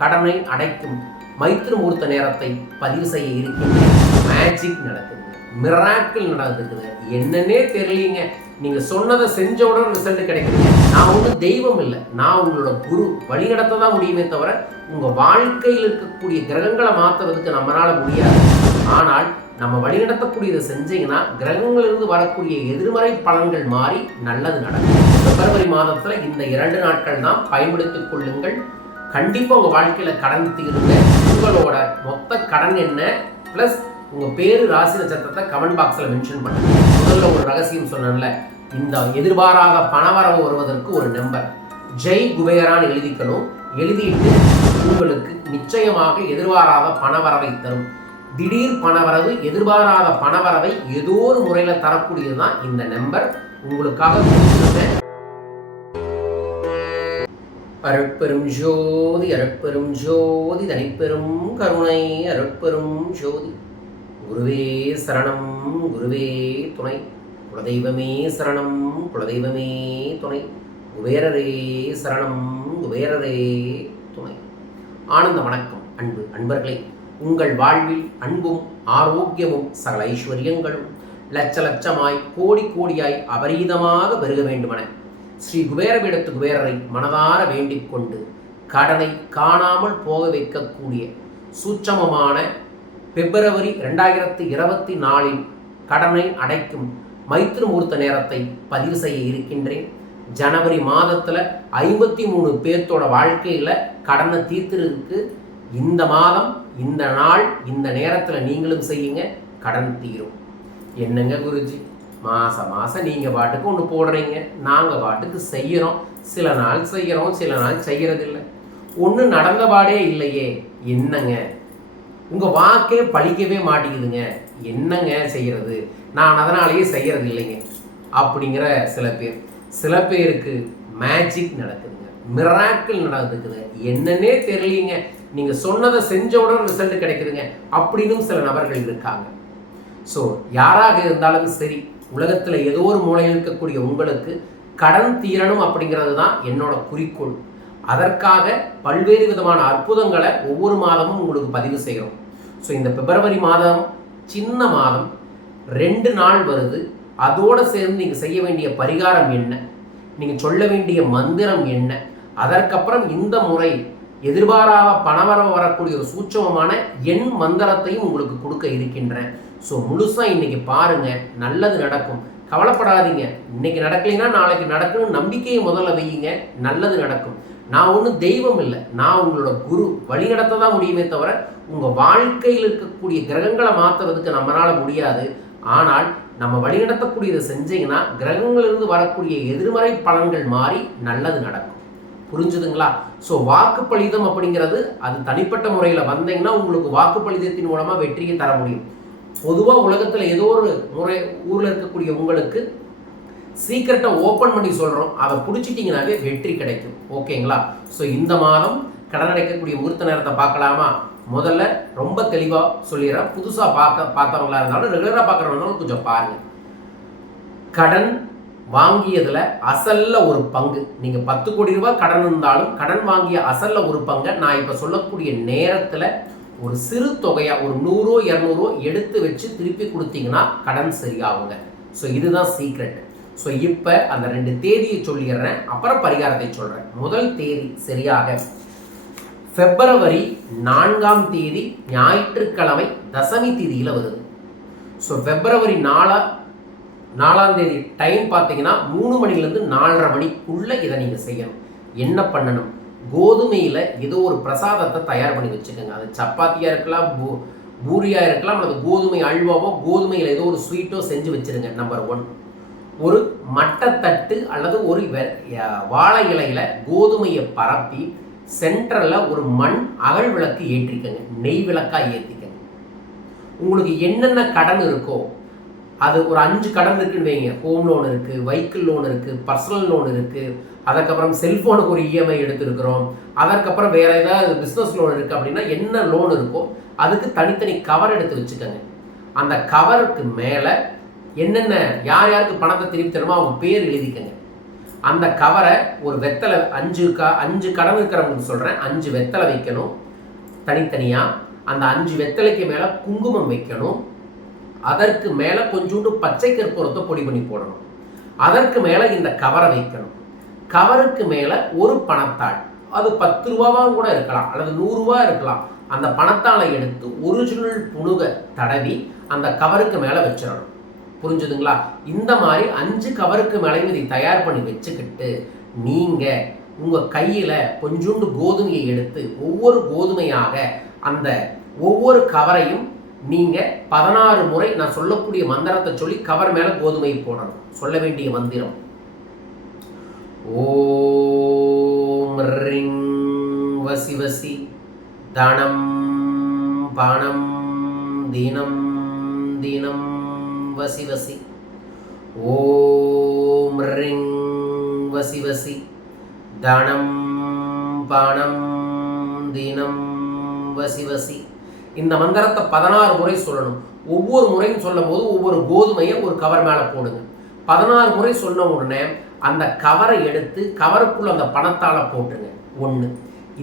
கடனை அடைக்கும் மைத்திரமூர்த்த நேரத்தை பதிவு செய்ய இருக்கின்ற மேஜிக் நடக்குது. மிராக்கிள் நடக்குது என்னன்னே தெரியலீங்க. நீங்கள் சொன்னதை செஞ்ச உடனே ரிசல்ட் கிடைக்குது. நான் ஒன்றும் தெய்வம் இல்லை. நான் உங்களோட குரு. வழிநடத்த தான் முடியுமே தவிர உங்கள் வாழ்க்கையில் இருக்கக்கூடிய கிரகங்களை மாத்துறதுக்கு நம்மளால முடியாது. ஆனால் நம்ம வழிநடத்தக்கூடியதை செஞ்சீங்கன்னா கிரகங்களிலிருந்து வரக்கூடிய எதிர்மறை பலன்கள் மாறி நல்லது நடக்கும். பிப்ரவரி மாதத்துல இந்த இரண்டு நாட்கள் தான் பயன்படுத்திக் கொள்ளுங்கள். கண்டிப்பாக உங்கள் வாழ்க்கையில் கடன் தீருங்க. உங்களோட மொத்த கடன் என்ன? ப்ளஸ் உங்கள் பேர் ராசி நட்சத்திரத்தை கமெண்ட் பாக்ஸில் மென்ஷன் பண்ணுங்க. முதல்ல ஒரு ரகசியம் சொன்னேன்ல. இந்த எதிர்பாராத பணவரவு வருவதற்கு ஒரு நம்பர் ஜெய் குபேரான்னு எழுதிக்கணும். எழுதிட்டு உங்களுக்கு நிச்சயமாக எதிர்பாராத பணவரவை தரும். திடீர் பணவரவு எதிர்பாராத பணவரவை ஏதோ ஒரு முறையில் தரக்கூடியது தான் இந்த நம்பர் உங்களுக்காக கொடுத்திருக்கேன். அருட்பெரும் ஜோதி அருட்பெரும் ஜோதி தனிப்பெரும் கருணை அருட்பெரும் ஜோதி. குருவே சரணம் குருவே துணை. குலதெய்வமே சரணம் குலதெய்வமே துணை. குபேரரே சரணம் குபேரரே துணை. ஆனந்த வணக்கம் அன்பு அன்பர்களே. உங்கள் வாழ்வில் அன்பும் ஆரோக்கியமும் சகல ஐஸ்வர்யங்களும் லட்ச லட்சமாய் கோடி கோடியாய் அபரீதமாக பெருக வேண்டுமென ஸ்ரீ குபேரபீடத்து குபேரரை மனதார வேண்டிக் கொண்டு கடனை காணாமல் போக வைக்கக்கூடிய சூட்சமமான பிப்ரவரி ரெண்டாயிரத்தி இருபத்தி நாலில் கடனை அடைக்கும் மைத்திரு முகூர்த்த நேரத்தை பதிவு செய்ய இருக்கின்றேன். ஜனவரி மாதத்தில் ஐம்பத்தி மூணு பேர்த்தோட வாழ்க்கையில் கடனை தீர்த்துறதுக்கு இந்த மாதம் இந்த நாள் இந்த நேரத்தில் நீங்களும் செய்யுங்க கடன் தீரும். என்னங்க குருஜி? மாதம் மாதம் நீங்கள் பாட்டுக்கு ஒன்று போடுறீங்க. நாங்கள் பாட்டுக்கு செய்கிறோம் சில நாள் செய்கிறோம் சில நாள் செய்கிறதில்லை ஒன்று நடந்த பாடே இல்லையே. என்னங்க? உங்கள் வாக்கே பழிக்கவே மாட்டேங்குதுங்க. என்னங்க செய்கிறது நான் அதனாலேயே செய்கிறது இல்லைங்க அப்படிங்கிற சில பேர். சில பேருக்கு மேஜிக் நடக்குதுங்க. மிராக்கிள் நடக்குதுங்க. என்னன்னே தெரியலீங்க. நீங்கள் சொன்னதை செஞ்ச உடனே ரிசல்ட் கிடைக்குதுங்க. அப்படின்னும் சில நபர்கள் இருக்காங்க. ஸோ யாராக இருந்தாலும் சரி உலகத்தில் ஏதோ ஒரு மூலையில் இருக்கக்கூடிய உங்களுக்கு கடன் தீரணும் அப்படிங்கிறது தான் என்னோட குறிக்கோள். அதற்காக பல்வேறு விதமான அற்புதங்களை ஒவ்வொரு மாதமும் உங்களுக்கு பதிவு செய்கிறோம். ஸோ இந்த பிப்ரவரி மாதம் சின்ன மாதம் ரெண்டு நாள் வருது. அதோடு சேர்ந்து நீங்கள் செய்ய வேண்டிய பரிகாரம் என்ன? நீங்கள் சொல்ல வேண்டிய மந்திரம் என்ன? அதற்கப்புறம் இந்த முறை எதிர்பாராத பணவரவு வரக்கூடிய ஒரு சூட்சமமான எண் மந்திரத்தையும் உங்களுக்கு கொடுக்க இருக்கின்றேன். ஸோ முழுசாக இன்றைக்கி பாருங்க நல்லது நடக்கும். கவலைப்படாதீங்க. இன்னைக்கு நடக்கலைன்னா நாளைக்கு நடக்கணும் நம்பிக்கையை முதல்ல வையுங்க. நல்லது நடக்கும். நான் ஒன்றும் தெய்வம் இல்லை. நான் உங்களோட குரு. வழிநடத்த தான் முடியுமே தவிர உங்கள் வாழ்க்கையில் இருக்கக்கூடிய கிரகங்களை மாற்றுறதுக்கு நம்மளால் முடியாது. ஆனால் நம்ம வழிநடத்தக்கூடியதை செஞ்சீங்கன்னா கிரகங்களிலிருந்து வரக்கூடிய எதிர்மறை பலன்கள் மாறி நல்லது நடக்கும். புரிஞ்சுதுங்களா? ஸோ வாக்குப்பளிதம் அப்படிங்கிறது அது தனிப்பட்ட முறையில் வந்தீங்கன்னா உங்களுக்கு வாக்குப்பளிதத்தின் மூலமாக வெற்றியை தர முடியும். பொதுவாக உலகத்தில் ஏதோ ஒரு முறை ஊரில் இருக்கக்கூடிய உங்களுக்கு சீக்கிரட்டை ஓப்பன் பண்ணி சொல்கிறோம் அதை பிடிச்சிட்டிங்கனாவே வெற்றி கிடைக்கும். ஓகேங்களா ஸோ இந்த மாதம் கடன் அடைக்கக்கூடிய முகூர்த்த நேரத்தை பார்க்கலாமா? முதல்ல ரொம்ப தெளிவாக சொல்லிடுறேன். புதுசாக பார்க்க பார்த்தவங்களா இருந்தாலும் ரெகுலராக பார்க்குறவங்களும் கொஞ்சம் பாருங்கள் கடன் வாங்கியதில் அசல்ல ஒரு பங்கு. நீங்கள் பத்து கோடி ரூபாய் கடன் இருந்தாலும் கடன் வாங்கிய அசல்ல ஒரு பங்கை நான் இப்போ சொல்லக்கூடிய நேரத்தில் ஒரு சிறு தொகையாக ஒரு நூறோ இரநூறோ எடுத்து வச்சு திருப்பி கொடுத்தீங்கன்னா கடன் சரியாகுங்க. ஸோ இதுதான் சீக்ரெட் ஸோ இப்போ அந்த ரெண்டு தேதியை சொல்லிடுறேன். அப்புறம் பரிகாரத்தை சொல்கிறேன் முதல் தேதி சரியாக. பிப்ரவரி நான்காம் தேதி ஞாயிற்றுக்கிழமை தசமி தேதியில் வருது. ஸோ பிப்ரவரி நாலா நாலாம் தேதி டைம் பார்த்தீங்கன்னா மூணு மணிலேருந்து நாலரை மணிக்குள்ளே இதை நீங்கள் செய்யணும். என்ன பண்ணணும்? கோதுமையில் ஏதோ ஒரு பிரசாதத்தை தயார் பண்ணி வச்சுக்கோங்க. அது சப்பாத்தியாக இருக்கலாம் பூ பூரியாக இருக்கலாம் அல்லது கோதுமை அல்வாவோ கோதுமையில் ஏதோ ஒரு ஸ்வீட்டோ செஞ்சு வச்சுருங்க நம்பர் ஒன் ஒரு மட்டத்தட்டு அல்லது ஒரு வெ- வாழை இலையில் கோதுமையை பரப்பி சென்ட்ரலில் ஒரு மண் அகல் விளக்கு ஏற்றிக்கங்க. நெய் விளக்கா ஏற்றிக்கங்க உங்களுக்கு என்னென்ன கடன் இருக்கோ அது ஒரு அஞ்சு கடன் இருக்குன்னு வைங்க. ஹோம் லோன் இருக்குது வெஹிக்கிள் லோன் இருக்குது பர்சனல் லோன் இருக்குது அதுக்கப்புறம் செல்ஃபோனுக்கு ஒரு இஎம்ஐ எடுத்திருக்கிறோம். அதற்கப்புறம் வேற ஏதாவது பிஸ்னஸ் லோன் இருக்குது அப்படின்னா என்ன லோன் இருக்கோ அதுக்கு தனித்தனி கவர் எடுத்து வச்சுக்கோங்க. அந்த கவருக்கு மேலே என்னென்ன யார் யாருக்கு பணத்தை திருப்பி தருமோ அவங்க பேர் எழுதிக்கங்க. அந்த கவரை ஒரு வெத்தலை அஞ்சு க அஞ்சு கடன் இருக்கிறவங்களுக்கு சொல்கிறேன் அஞ்சு வெத்தலை வைக்கணும். தனித்தனியாக அந்த அஞ்சு வெத்தலைக்கு மேலே குங்குமம் வைக்கணும். அதற்கு மேலே கொஞ்சோண்டு பச்சை கற்பூரத்தை பொடி பண்ணி போடணும். அதற்கு மேலே இந்த கவரை வைக்கணும். கவருக்கு மேலே ஒரு பணத்தாள். அது பத்து ரூபாவாக கூட இருக்கலாம் அல்லது நூறுரூவா இருக்கலாம். அந்த பணத்தாளை எடுத்து ஒரிஜினல் புழுக தடவி அந்த கவருக்கு மேலே வச்சிடணும். புரிஞ்சுதுங்களா? இந்த மாதிரி அஞ்சு கவருக்கு மேலே இதை தயார் பண்ணி வச்சுக்கிட்டு நீங்கள் உங்கள் கையில் கொஞ்சோண்டு கோதுமையை எடுத்து ஒவ்வொரு கோதுமையாக அந்த ஒவ்வொரு கவரையும் நீங்கள் பதினாறு முறை நான் சொல்லக்கூடிய மந்திரத்தை சொல்லி கவர் மேலே கோதுமை போடணும். சொல்ல வேண்டிய மந்திரம். ஓம் ரிங் வசி வசி. தனம் பணம் தினம் தினம் வசி வசி. ஓம் ரிங் வசி வசி. தனம் பணம் தினம் வசி வசி. இந்த மந்திரத்தை பதினாறு முறை சொல்லணும். ஒவ்வொரு முறையும் சொல்லும் போது ஒவ்வொரு கோதுமையை ஒரு கவர் மேலே போடுங்க. பதினாறு முறை சொன்ன உடனே அந்த கவரை எடுத்து கவருக்குள்ள அந்த பணத்தால் போட்டுருங்க. ஒன்று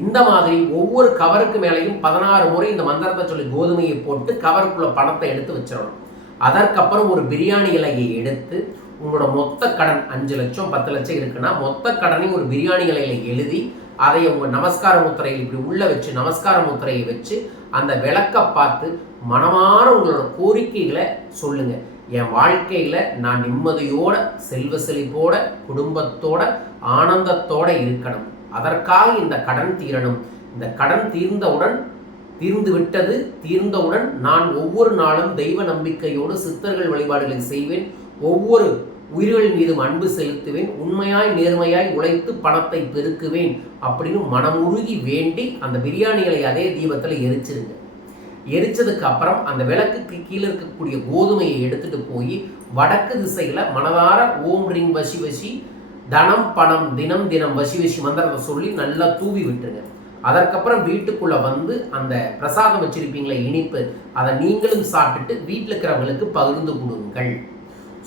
இந்த மாதிரி ஒவ்வொரு கவருக்கு மேலேயும் பதினாறு முறை இந்த மந்திரத்தை சொல்லி கோதுமையை போட்டு கவருக்குள்ள பணத்தை எடுத்து வச்சிடணும். அதற்கப்புறம் ஒரு பிரியாணி இலையை எடுத்து உங்களோட மொத்த கடன் அஞ்சு லட்சம் பத்து லட்சம் இருக்குன்னா மொத்த கடனையும் ஒரு பிரியாணி இலையில எழுதி அதை உங்கள் நமஸ்கார முத்திரையில் இப்படி உள்ள வச்சு நமஸ்கார முத்திரையை வச்சு அந்த விளக்க பார்த்து மனமான உங்களோட கோரிக்கைகளை சொல்லுங்க. என் வாழ்க்கையில் நான் நிம்மதியோட செல்வ செழிப்போட குடும்பத்தோட ஆனந்தத்தோட இருக்கணும். அதற்காக இந்த கடன் தீரணும். இந்த கடன் தீர்ந்தவுடன் தீர்ந்து விட்டது தீர்ந்தவுடன் நான் ஒவ்வொரு நாளும் தெய்வ நம்பிக்கையோடு சித்தர்கள் வழிபாடுகளை செய்வேன். ஒவ்வொரு உயிர்கள் மீதும் அன்பு செலுத்துவேன். உண்மையாய் நேர்மையாய் உழைத்து பணத்தை பெருக்குவேன் அப்படின்னு மனமுருகி வேண்டி அந்த பிரியாணிகளை அதே தீபத்தில் எரிச்சிருங்க. எரிச்சதுக்கு அப்புறம் அந்த விளக்குக்கு கீழே இருக்கக்கூடிய கோதுமையை எடுத்துட்டு போய் வடக்கு திசையில மனதார ஓம் ரிங் வசி வசி தனம் பணம் தினம் தினம் வசி வசி மந்திரத்தை சொல்லி நல்லா தூவி விட்டுருங்க. அதற்கப்புறம் வீட்டுக்குள்ள வந்து அந்த பிரசாதம் வச்சிருப்பீங்களே இனிப்பு அதை நீங்களும் சாப்பிட்டுட்டு வீட்டில் இருக்கிறவங்களுக்கு பகிர்ந்து கொடுங்கள்.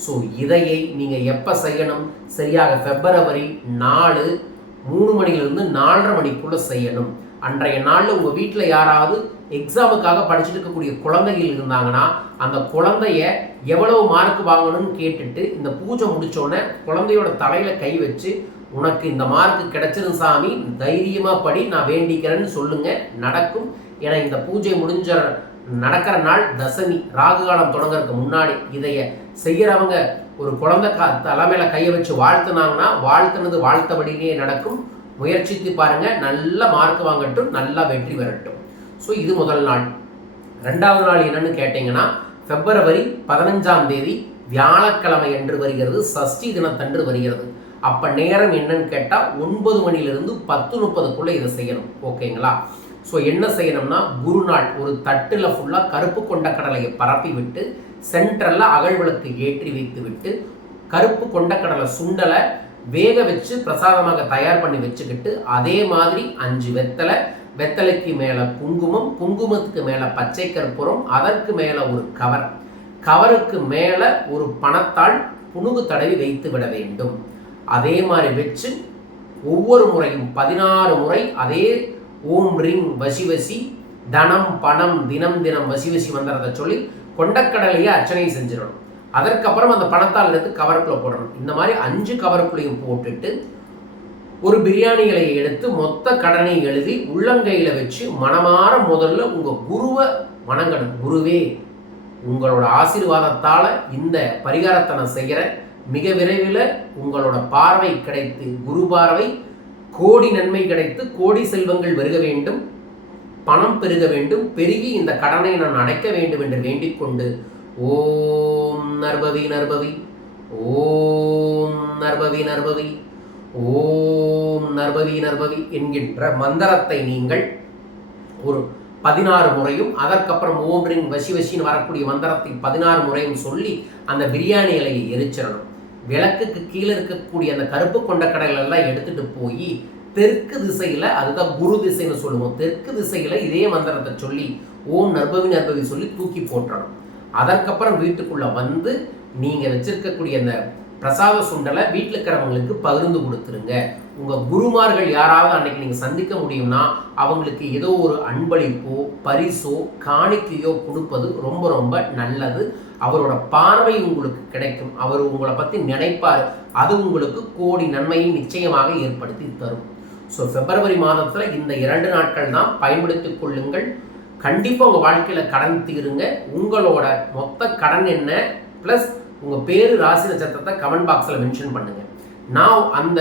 ஸோ இதையை நீங்கள் எப்போ செய்யணும்? சரியாக பிப்ரவரி நாலு மூணு மணிலிருந்து நாலரை மணிக்குள்ளே செய்யணும். அன்றைய நாளில் உங்கள் வீட்டில் யாராவது எக்ஸாமுக்காக படிச்சுட்டு இருக்கக்கூடிய குழந்தைகள் இருந்தாங்கன்னா அந்த குழந்தைய எவ்வளவு மார்க் வாங்கணும்னு கேட்டுட்டு இந்த பூஜை முடித்தோடனே குழந்தையோட தலையில் கை வச்சு உனக்கு இந்த மார்க் கிடைச்சிரு சாமி தைரியமாக படி நான் வேண்டிக்கிறேன்னு சொல்லுங்கள் நடக்கும். ஏன்னா இந்த பூஜை முடிஞ்ச நடக்கிற நாள் தசமி ராகு காலம் தொடங்குறதுக்கு முன்னாடி இதைய செய்கிறவங்க ஒரு குழந்தை கா தலைமையில கையை வச்சு வாழ்த்துனாங்கன்னா வாழ்த்துனது வாழ்த்தபடியே நடக்கும். முயற்சித்து பாருங்கள் நல்ல மார்க் வாங்கட்டும் நல்லா வெற்றி பெறட்டும் ஸோ இது முதல் நாள். ரெண்டாவது நாள் என்னன்னு கேட்டிங்கன்னா பிப்ரவரி பதினஞ்சாம் தேதி வியாழக்கிழமை என்று வருகிறது சஷ்டி தினத்தன்று வருகிறது. அப்போ நேரம் என்னன்னு கேட்டால் ஒன்பது மணிலிருந்து பத்து முப்பதுக்குள்ளே இதை செய்யணும். ஓகேங்களா? ஸோ என்ன செய்யணும்னா குருநாள் ஒரு தட்டில் ஃபுல்லாக கருப்பு கொண்ட கடலையை பரப்பி விட்டு சென்ட்ரலில் அகல் ஏற்றி வைத்து விட்டு கருப்பு கொண்டக்கடலை சுண்டலை வேக வச்சு பிரசாதமாக தயார் பண்ணி வச்சுக்கிட்டு அதே மாதிரி அஞ்சு வெத்தலை வெத்தலைக்கு மேலே குங்குமம் குங்குமத்துக்கு மேலே பச்சை கற்பூரம் அதற்கு மேலே ஒரு கவர். கவருக்கு மேலே ஒரு பணத்தால் புணுகு தடவி வைத்து விட வேண்டும். அதே மாதிரி வச்சு ஒவ்வொரு முறையும் பதினாறு முறை அதே ஓம் ரிங் வசி வசி தனம் பணம் தினம் தினம் வசி வசி மந்திரத்தை சொல்லி கொண்டக்கடலையே அர்ச்சனை செஞ்சிடணும். அதற்கப்புறம் அந்த பணத்தால் எடுத்து கவருக்குள்ளே போடணும். இந்த மாதிரி அஞ்சு கவருக்குள்ளேயும் போட்டுட்டு ஒரு பிரியாணிகளை எடுத்து மொத்த கடனை எழுதி உள்ளங்கையில் வச்சு மனமாற முதல்ல உங்கள் குருவை வணங்கணும். குருவே உங்களோட ஆசீர்வாதத்தால் இந்த பரிகாரத்தை நான் செய்கிறேன் மிக விரைவில் உங்களோட பார்வை கிடைத்து குரு பார்வை கோடி நன்மை கிடைத்து கோடி செல்வங்கள் வருக வேண்டும் பணம் பெருக வேண்டும் பெருகி இந்த கடனை நான் அடைக்க வேண்டும் என்று வேண்டிக் கொண்டு ஓம் நர்பவி நர்பவி. ஓம் நர்பவி நர்பவி. ஓம் நர்பவி நர்பவி என்கின்ற மந்திரத்தை நீங்கள் ஒரு பதினாறு முறையும் அதற்கப்புறம் ஓம் ரிங் வசி வசின்னு வரக்கூடிய மந்திரத்தை பதினாறு முறையும் சொல்லி அந்த பிரியாணி இலையை எரிச்சிடணும். விளக்குக்கு கீழே இருக்கக்கூடிய அந்த கருப்பு கொண்ட கடைகளெல்லாம் எடுத்துட்டு போய் தெற்கு திசையில் அதுதான் குரு திசைன்னு சொல்லுவோம் தெற்கு திசையில் இதே மந்திரத்தை சொல்லி ஓம் நர்பவி நர்பவி சொல்லி தூக்கி போட்டணும் அதற்கப்புறம் வீட்டுக்குள்ளே வந்து நீங்கள் வச்சுருக்கக்கூடிய அந்த பிரசாத சுண்டலை வீட்டில் இருக்கிறவங்களுக்கு பகிர்ந்து கொடுத்துருங்க. உங்கள் குருமார்கள் யாராவது அன்னைக்கு நீங்கள் சந்திக்க முடியும்னா அவங்களுக்கு ஏதோ ஒரு அன்பளிப்போ பரிசோ காணிக்கையோ கொடுப்பது ரொம்ப ரொம்ப நல்லது. அவரோட பார்வை உங்களுக்கு கிடைக்கும். அவர் உங்களை பற்றி நினைப்பார். அது உங்களுக்கு கோடி நன்மையை நிச்சயமாக ஏற்படுத்தி தரும். ஸோ பிப்ரவரி மாதத்தில் இந்த இரண்டு நாட்கள் தான் பயன்படுத்திக் கொள்ளுங்கள். கண்டிப்பாக உங்கள் வாழ்க்கையில் கடன் தீருங்க. உங்களோட மொத்த கடன் என்ன? ப்ளஸ் உங்கள் பேர் ராசி நட்சத்திரத்தை கமெண்ட் பாக்ஸில் மென்ஷன் பண்ணுங்கள் நான் அந்த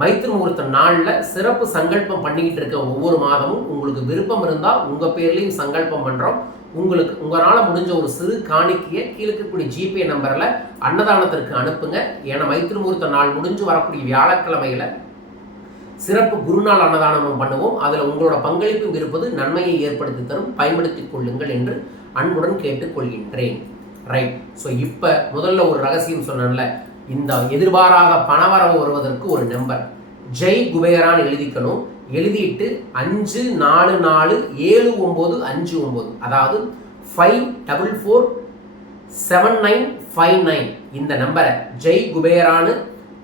மைத்திரி முகூர்த்த நாளில் சிறப்பு சங்கல்பம் பண்ணிக்கிட்டு இருக்க ஒவ்வொரு மாதமும் உங்களுக்கு விருப்பம் இருந்தால் உங்கள் பேர்லேயும் சங்கல்பம் பண்ணுறோம் உங்களுக்கு உங்களால் முடிஞ்ச ஒரு சிறு காணிக்கையை கீழே இருக்கக்கூடிய ஜிபே நம்பரில் அன்னதானத்திற்கு அனுப்புங்க. ஏன்னா மைத்திரி முகூர்த்த நாள் முடிஞ்சு வரக்கூடிய வியாழக்கிழமையில் சிறப்பு குருநாள் அன்னதானமும் பண்ணுவோம். அதில் உங்களோட பங்களிப்பும் இருப்பது நன்மையை ஏற்படுத்தி தரும். பயன்படுத்திக் கொள்ளுங்கள் என்று அன்புடன் கேட்டுக்கொள்கின்றேன். ரைட் ஸோ இப்போ முதல்ல ஒரு ரகசியம் சொன்னேன்ல. இந்த எதிர்பாராத பணவரவு வருவதற்கு ஒரு நம்பர் ஜெய் குபேரான்னு எழுதிக்கணும். எழுதிட்டு அஞ்சு நாலு நாலு ஏழு ஒம்பது அஞ்சு ஒம்பது அதாவது five double four seven nine five nine இந்த நம்பரை ஜெய் குபேரான்னு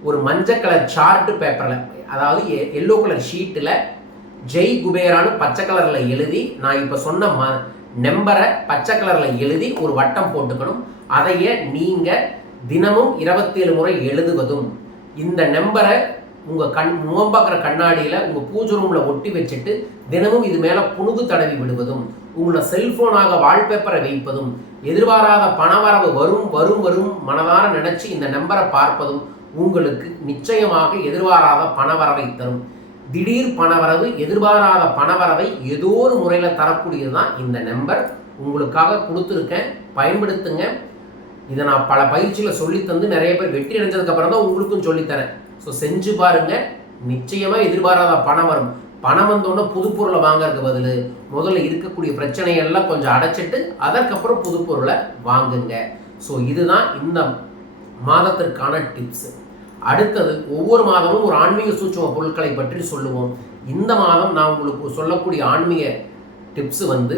ஒரு மஞ்சள் கலர் சார்ட்டு பேப்பரில் அதாவது எல்லோ கலர் ஷீட்டில் ஜெய் குபேரான்னு பச்சை கலரில் எழுதி நான் இப்போ சொன்ன ம நம்பரை பச்சை கலரில் எழுதி ஒரு வட்டம் போட்டுக்கணும். அதையே நீங்கள் தினமும் இருபத்தேழு முறை எழுதுவதும் இந்த நம்பரை உங்கள் கண் முகம் பார்க்குற கண்ணாடியில் உங்கள் பூஜை ரூமில் ஒட்டி வச்சுட்டு தினமும் இது மேலே புணுகு தடவி விடுவதும் உங்களோட செல்ஃபோனாக வால்பேப்பரை வைப்பதும் எதிர்பாராத பணவரவு வரும் வரும் வரும் மனதார நினச்சி இந்த நம்பரை பார்ப்பதும் உங்களுக்கு நிச்சயமாக எதிர்பாராத பணவரவை தரும். திடீர் பணவரவு எதிர்பாராத பணவரவை ஏதோ ஒரு முறையில் தரக்கூடியது தான் இந்த நம்பர் உங்களுக்காக கொடுத்துருக்கேன். பயன்படுத்துங்க. இதை நான் பல பயிற்சியில் சொல்லித்தந்து நிறைய பேர் வெற்றி அடைஞ்சதுக்கப்புறம் தான் உங்களுக்கும் சொல்லித்தரேன் ஸோ செஞ்சு பாருங்கள் நிச்சயமாக எதிர்பாராத பணம் வரும். பணம் வந்தோடனே புது பொருளை வாங்கறதுக்கு பதில் முதல்ல இருக்கக்கூடிய பிரச்சனையெல்லாம் கொஞ்சம் அடைச்சிட்டு அதற்கப்புறம் புது பொருளை வாங்குங்க. ஸோ இதுதான் இந்த மாதத்திற்கான டிப்ஸு அடுத்தது ஒவ்வொரு மாதமும் ஒரு ஆன்மீக சூட்சம பொருட்களை பற்றி சொல்லுவோம். இந்த மாதம் நான் உங்களுக்கு சொல்லக்கூடிய ஆன்மீக டிப்ஸ் வந்து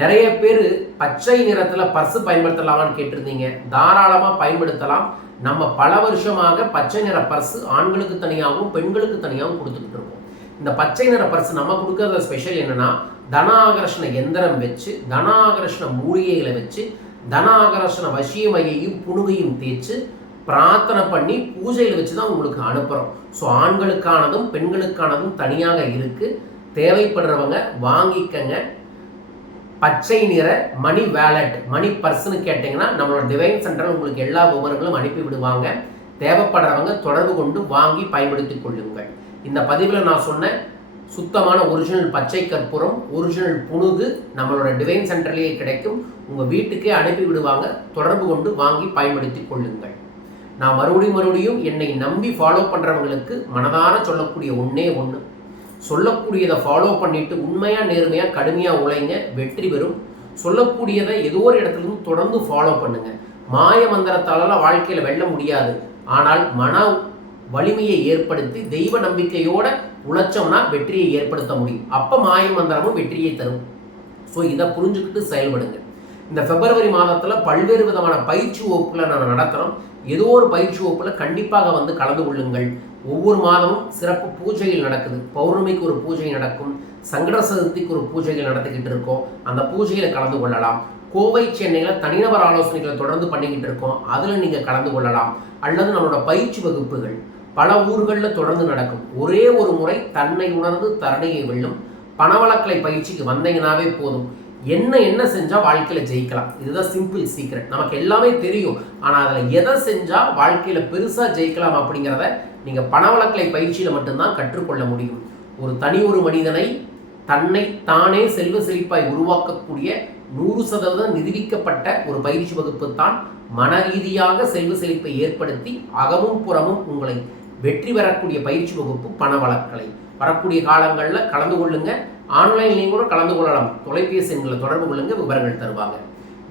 நிறைய பேர் பச்சை நிறத்தில் பர்ஸு பயன்படுத்தலாமான்னு கேட்டிருந்தீங்க. தாராளமாக பயன்படுத்தலாம். நம்ம பல வருஷமாக பச்சை நிற பர்ஸு ஆண்களுக்கு தனியாகவும் பெண்களுக்கு தனியாகவும் கொடுத்துக்கிட்டு இருக்கோம். இந்த பச்சை நிற பர்ஸ் நம்ம கொடுக்கறத ஸ்பெஷல் என்னன்னா தனாகர்ஷண எந்திரம் வச்சு தனாகர்ஷண மூலிகைகளை வச்சு தனாகர்ஷண வசியமையையும் புணுகையும் தேய்ச்சி பிரார்த்தனை பண்ணி பூஜையில் வச்சு தான் உங்களுக்கு அனுப்புகிறோம் ஸோ ஆண்களுக்கானதும் பெண்களுக்கானதும் தனியாக இருக்குது தேவைப்படுறவங்க வாங்கிக்கங்க. பச்சை நிற மணி வேலட் மணி பர்ஸ்னு கேட்டிங்கன்னா நம்மளோட டிவைன் சென்டரில் உங்களுக்கு எல்லா விவரங்களும் அனுப்பி விடுவாங்க. தேவைப்படுறவங்க தொடர்பு கொண்டு வாங்கி பயன்படுத்தி கொள்ளுங்கள். இந்த பதிவில் நான் சொன்ன சுத்தமான ஒரிஜினல் பச்சை கற்பூரம் ஒரிஜினல் புணுகு நம்மளோட டிவைன் சென்டர்லேயே கிடைக்கும். உங்கள் வீட்டுக்கே அனுப்பி விடுவாங்க. தொடர்பு கொண்டு வாங்கி பயன்படுத்தி கொள்ளுங்கள். நான் மறுபடியும் மறுபடியும் என்னை நம்பி ஃபாலோ பண்ணுறவங்களுக்கு மனதார சொல்லக்கூடிய ஒன்றே ஒன்று சொல்லக்கூடியதை ஃபாலோ பண்ணிட்டு உண்மையாக நேர்மையாக கடுமையாக உழைங்க வெற்றி பெறும். சொல்லக்கூடியதை ஏதோ ஒரு இடத்துலையும் தொடர்ந்து ஃபாலோ பண்ணுங்க. மாய மந்திரத்தாலலாம் வாழ்க்கையில் வெல்ல முடியாது. ஆனால் மன வலிமையை ஏற்படுத்தி தெய்வ நம்பிக்கையோட உழைச்சோம்னா வெற்றியை ஏற்படுத்த முடியும். அப்போ மாய மந்திரமும் வெற்றியை தரும். ஸோ இதை புரிஞ்சுக்கிட்டு செயல்படுங்க. இந்த பிப்ரவரி மாதத்தில் பல்வேறு விதமான பயிற்சி வகுப்புகளை நான் நடத்துகிறோம் ஏதோ ஒரு பயிற்சி வகுப்பில் கண்டிப்பாக வந்து கலந்து கொள்ளுங்கள். ஒவ்வொரு மாதமும் சிறப்பு பூஜைகள் நடக்குது. பௌர்ணமிக்கு ஒரு பூஜை நடக்கும். சங்கட சதுர்த்திக்கு ஒரு பூஜைகள் நடத்திக்கிட்டு இருக்கோம். அந்த பூஜையில் கலந்து கொள்ளலாம். கோவை சென்னையில் தனிநபர் ஆலோசனைகளை தொடர்ந்து பண்ணிக்கிட்டு இருக்கோம். அதில் நீங்கள் கலந்து கொள்ளலாம். அல்லது நம்மளோட பயிற்சி வகுப்புகள் பல ஊர்களில் தொடர்ந்து நடக்கும். ஒரே ஒரு முறை தன்னை உணர்ந்து தரணியை வெல்லும் பணவளக்கலை பயிற்சிக்கு வந்தீங்கன்னாவே போதும். என்ன என்ன செஞ்சால் வாழ்க்கையில் ஜெயிக்கலாம். இதுதான் சிம்பிள் சீக்ரெட் நமக்கு எல்லாமே தெரியும். ஆனால் அதில் எதை செஞ்சால் வாழ்க்கையில் பெருசாக ஜெயிக்கலாம் அப்படிங்கிறத நீங்கள் பணவழக்கலை பயிற்சியில் மட்டும்தான் கற்றுக்கொள்ள முடியும். ஒரு தனி ஒரு மனிதனை தன்னை தானே செல்வ செழிப்பாய் உருவாக்கக்கூடிய நூறு சதவீதம் நிரூபிக்கப்பட்ட ஒரு பயிற்சி வகுப்பு தான் மன ரீதியாக செல்வ செழிப்பை ஏற்படுத்தி அகமும் புறமும் உங்களை வெற்றி பெறக்கூடிய பயிற்சி வகுப்பு பணவழக்கலை. வரக்கூடிய காலங்களில் கலந்து கொள்ளுங்கள் ஆன்லைன்லையும் கூட கலந்து கொள்ளலாம். தொலைபேசி எண்களை தொடர்பு கொள்ளுங்க விவரங்கள் தருவாங்க.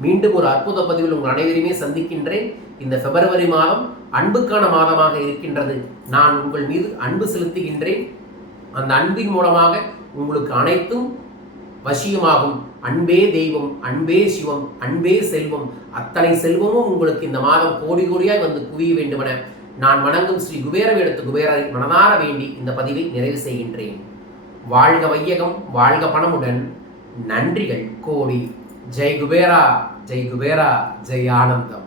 மீண்டும் ஒரு அற்புத பதிவில் உங்கள் அனைவரையுமே சந்திக்கின்றேன். இந்த பிப்ரவரி மாதம் அன்புக்கான மாதமாக இருக்கின்றது. நான் உங்கள் மீது அன்பு செலுத்துகின்றேன். அந்த அன்பின் மூலமாக உங்களுக்கு அனைத்தும் வசியமாகும். அன்பே தெய்வம் அன்பே சிவம் அன்பே செல்வம். அத்தனை செல்வமும் உங்களுக்கு இந்த மாதம் கோடி கோடியாய் வந்து குவிய வேண்டுமென நான் வணங்கும் ஸ்ரீ குபேரவேடத்து குபேரரை மனதார வேண்டி இந்த பதிவை நிறைவு செய்கின்றேன். வாழ்க வையகம் வாழ்க பணமுடன். நன்றிகள் கோடி. ஜெய் குபேரா ஜெய் குபேரா ஜெய் ஆனந்தம்.